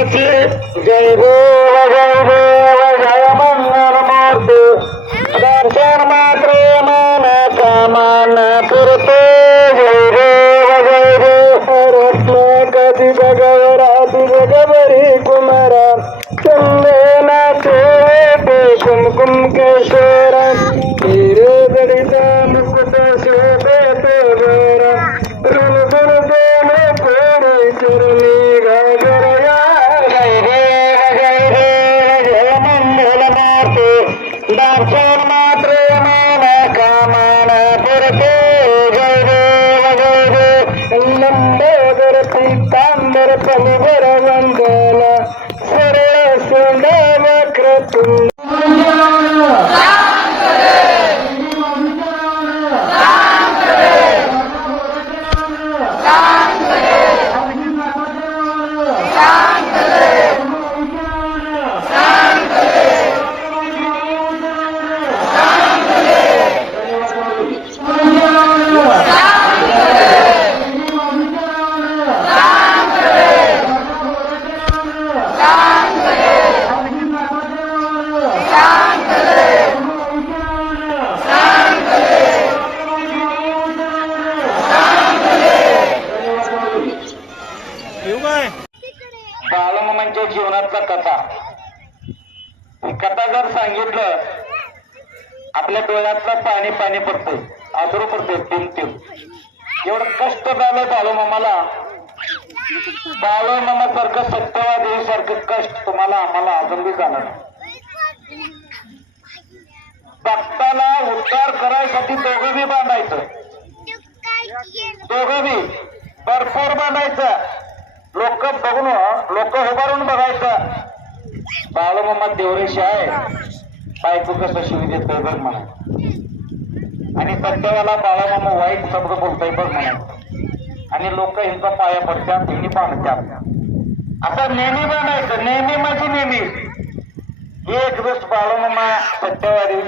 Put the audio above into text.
मामाची जय देव जय देव जय मंगलमूर्ती दर्शन मात्र मन कामन पुरते जय देव रत्न कधी भगवराती भगवरी कुमारा चंदनाचे ते कुमकुम केशर हिरे जडिता मुकुट शोभे तोरा ऋण गुण देव कोरे चरणी गाजरया जय देव जय मंगलमूर्ती दर्शन मात्र मन कामन पुरते जय देव लंबोदर पीतांबर फलिवर वंदना सरळ सुंदर वक्रतुंड बाळूमामांच्या जीवनातला कथा ही कथा जर सांगितलं आपल्या डोळ्यातलं पाणी पाणी पडतं आसरू पडतंय तीन तीन एवढं कष्ट झालं बाळूमामाला बाळूमामा सारखं सत्यवादी सारखं कष्ट तुम्हाला आम्हाला अजून बी झालं भक्ताला उद्धार करायसाठी दोघं बी बांधायचं दोघं बी भरपूर बांधायचं लोक बघून लोक उभारून बघायचं बाळूमामा देवरेशी आहे बायको कसं शिवी देतोय बघ म्हणा आणि सत्यवाला बाळूमामा वाईट शब्द बोलतोय बघ म्हणा आणि लोक यांचा पाया पडतात त्यांनी बांधतात आता नेहमी बांधायचं नेहमी माझी नेहमी एक दिवस बाळूमामा सत्यवादी